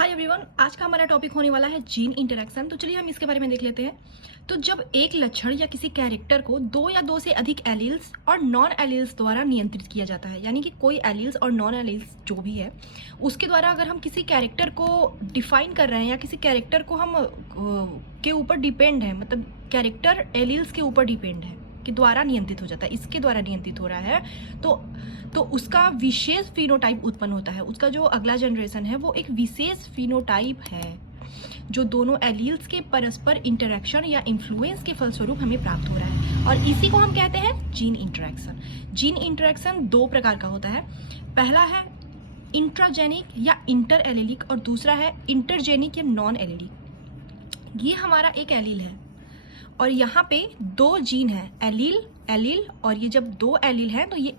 Hi everyone, आज का हमारा टॉपिक होने वाला है जीन इंटरेक्शन। तो चलिए हम इसके बारे में देख लेते हैं। तो जब एक लक्षण या किसी कैरेक्टर को दो या दो से अधिक एलील्स और नॉन एलील्स द्वारा नियंत्रित किया जाता है, यानी कि कोई एलील्स और नॉन एलील्स जो भी है उसके द्वारा अगर हम किसी कैरेक्टर को डिफाइन कर रहे हैं या किसी कैरेक्टर को हम के ऊपर डिपेंड है, मतलब कैरेक्टर एलील्स के ऊपर डिपेंड है के द्वारा नियंत्रित हो जाता है, इसके द्वारा नियंत्रित हो रहा है, तो उसका विशेष फिनोटाइप उत्पन्न होता है। उसका जो अगला जनरेशन है वो एक विशेष फिनोटाइप है जो दोनों एलील्स के परस्पर इंटरेक्शन या इन्फ्लुएंस के फलस्वरूप हमें प्राप्त हो रहा है, और इसी को हम कहते हैं जीन इंटरेक्शन। जीन इंटरेक्शन दो प्रकार का होता है। पहला है इंट्राजेनिक या इंटर एलिलिक, और दूसरा है इंटरजेनिक या नॉन एलिलिक। ये हमारा एक एलील है और यहाँ पे दो जीन है, एलील, और ये जब दो एलील है तो ये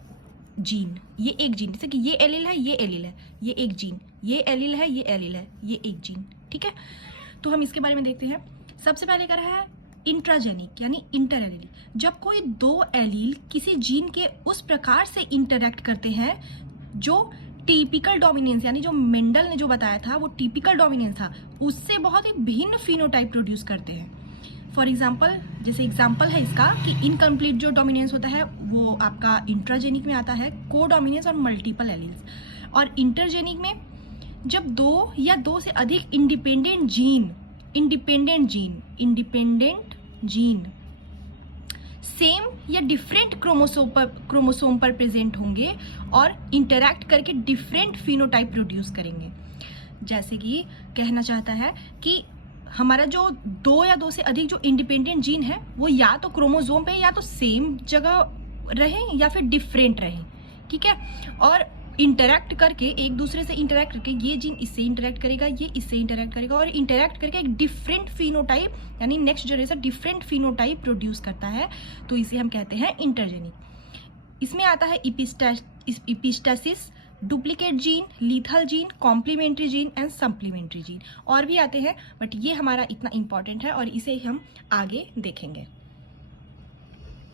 जीन, ये एक जीन, जैसे कि ये एलील है, ये एलील है, ये एक जीन, ये एलील है, ये एलील है, ये एक जीन। ठीक है, तो हम इसके बारे में देखते हैं। सबसे पहले क्या है इंट्राजेनिक यानी इंटर एलील। जब कोई दो एलील किसी जीन के उस प्रकार से इंटरेक्ट करते हैं जो टिपिकल डोमिनेंस, यानी जो मेंडल ने जो बताया था वो टिपिकल डोमिनेंस था, उससे बहुत ही भिन्न फिनोटाइप प्रोड्यूस करते हैं। फॉर एग्जाम्पल, जैसे एग्जाम्पल है इसका कि इनकम्प्लीट जो डोमिनेंस होता है वो आपका इंट्राजेनिक में आता है, को डोमिनेंस और मल्टीपल एलील्स। और इंटरजेनिक में जब दो या दो से अधिक इंडिपेंडेंट जीन सेम या डिफरेंट क्रोमोसोम पर प्रेजेंट होंगे और इंटरैक्ट करके डिफरेंट फिनोटाइप प्रोड्यूस करेंगे। जैसे कि कहना चाहता है कि हमारा जो दो या दो से अधिक जो इंडिपेंडेंट जीन है वो या तो क्रोमोसोम पे या तो सेम जगह रहें या फिर डिफरेंट रहें। ठीक है, और इंटरैक्ट करके एक दूसरे से इंटरैक्ट करके ये जीन इससे इंटरैक्ट करेगा, ये इससे इंटरैक्ट करेगा, और इंटरैक्ट करके एक डिफरेंट फिनोटाइप यानी next generation different phenotype produce करता है, तो इसे हम कहते हैं इंटरजेनिक। इसमें आता है epistasis, duplicate gene, lethal gene, complementary gene and supplementary gene, और भी आते हैं, बट ये हमारा इतना इंपॉर्टेंट है और इसे हम आगे देखेंगे।